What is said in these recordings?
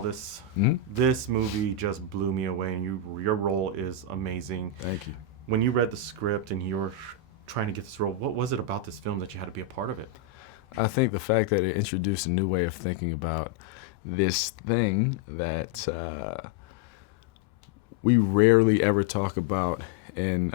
Aldis, this movie just blew me away, and your role is amazing. Thank you. When you read the script and you were trying to get this role, what was it about this film that you had to be a part of it? I think the fact that it introduced a new way of thinking about this thing that we rarely ever talk about in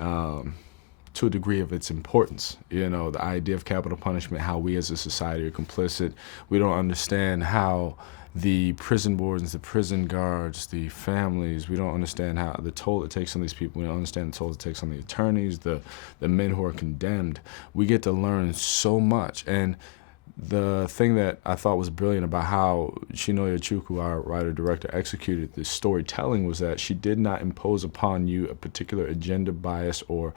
to a degree of its importance. You know, the idea of capital punishment, how we as a society are complicit. We don't understand how the prison wardens, the prison guards, the families, we don't understand how the toll it takes on these people. We don't understand the toll it takes on the attorneys, the men who are condemned. We get to learn so much. And the thing that I thought was brilliant about how Chinonye Chukwu, our writer-director, executed this storytelling was that she did not impose upon you a particular agenda, bias, or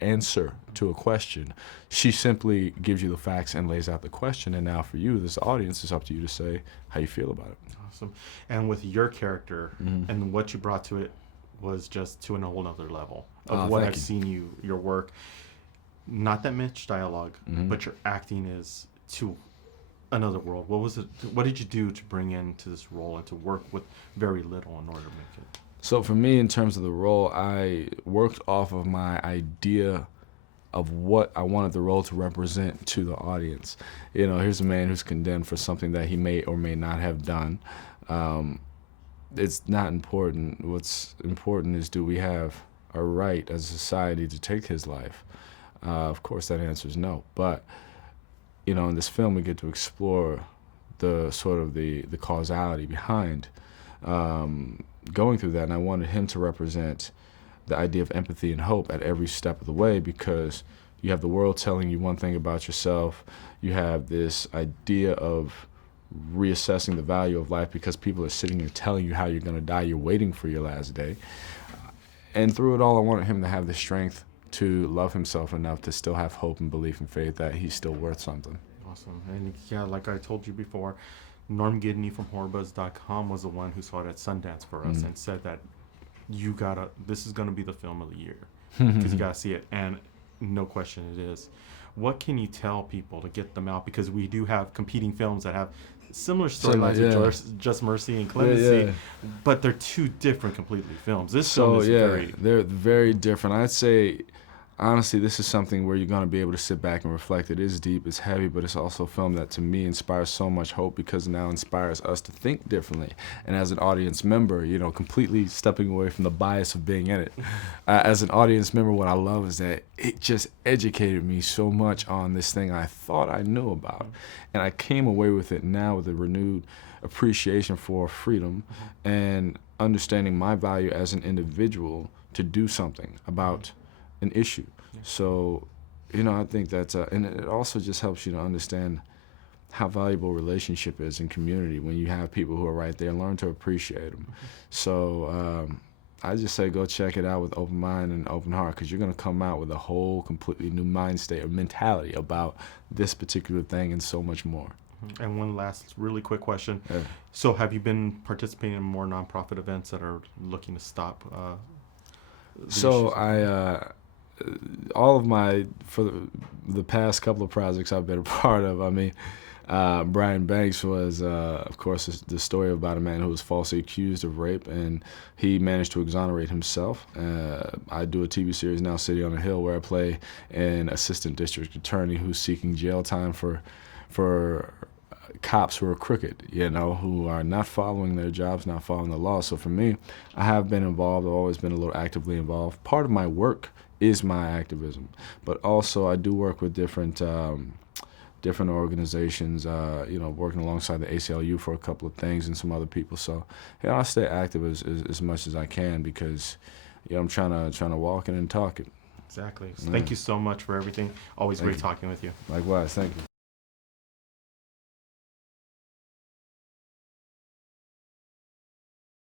answer to a question. She simply gives you the facts and lays out the question, and now for you, this audience, it's up to you to say how you feel about it. Awesome. And with your character and what you brought to it was just to a whole nother level of what I've seen your work. Not that much dialogue, but your acting is to another world. What was it? What did you do to bring into this role and to work with very little in order to make it? So for me, in terms of the role, I worked off of my idea of what I wanted the role to represent to the audience. You know, here's a man who's condemned for something that he may or may not have done. It's not important. What's important is, do we have a right as a society to take his life? Of course, that answer is no. But, you know, in this film, we get to explore the sort of the causality behind going through that. And I wanted him to represent the idea of empathy and hope at every step of the way, because you have the world telling you one thing about yourself. You have this idea of reassessing the value of life because people are sitting here telling you how you're going to die. You're waiting for your last day. And through it all, I wanted him to have the strength to love himself enough to still have hope and belief and faith that he's still worth something. Awesome. And yeah, like I told you before, Norm Gidney from HorrorBuzz.com was the one who saw it at Sundance for us and said that this is going to be the film of the year because you got to see it. And no question it is. What can you tell people to get them out? Because we do have competing films that have similar storylines with Just Mercy and Clemency, but they're two different completely films. This film is they're very different. I'd say, honestly, this is something where you're going to be able to sit back and reflect. It is deep, it's heavy, but it's also a film that, to me, inspires so much hope because it now inspires us to think differently. And as an audience member, you know, completely stepping away from the bias of being in it. As an audience member, what I love is that it just educated me so much on this thing I thought I knew about. And I came away with it now with a renewed appreciation for freedom and understanding my value as an individual to do something about an issue. So, you know, I think that's, and it also just helps you to understand how valuable relationship is in community when you have people who are right there and learn to appreciate them. So I just say go check it out with open mind and open heart, because you're going to come out with a whole completely new mind state or mentality about this particular thing and so much more. And one last really quick question. So have you been participating in more nonprofit events that are looking to stop all of my, for the past couple of projects I've been a part of, I mean, Brian Banks was, of course, the story about a man who was falsely accused of rape, and he managed to exonerate himself. I do a TV series now, City on a Hill, where I play an assistant district attorney who's seeking jail time for cops who are crooked, you know, who are not following their jobs, not following the law. So for me, I have been involved. I've always been a little actively involved. Part of my work is my activism, but also I do work with different organizations, you know, working alongside the ACLU for a couple of things and some other people. So, yeah, I stay active as much as I can because, you know, I'm trying to walk it and talk it. Exactly. So thank you so much for everything. Always great talking with you. Likewise. Thank you.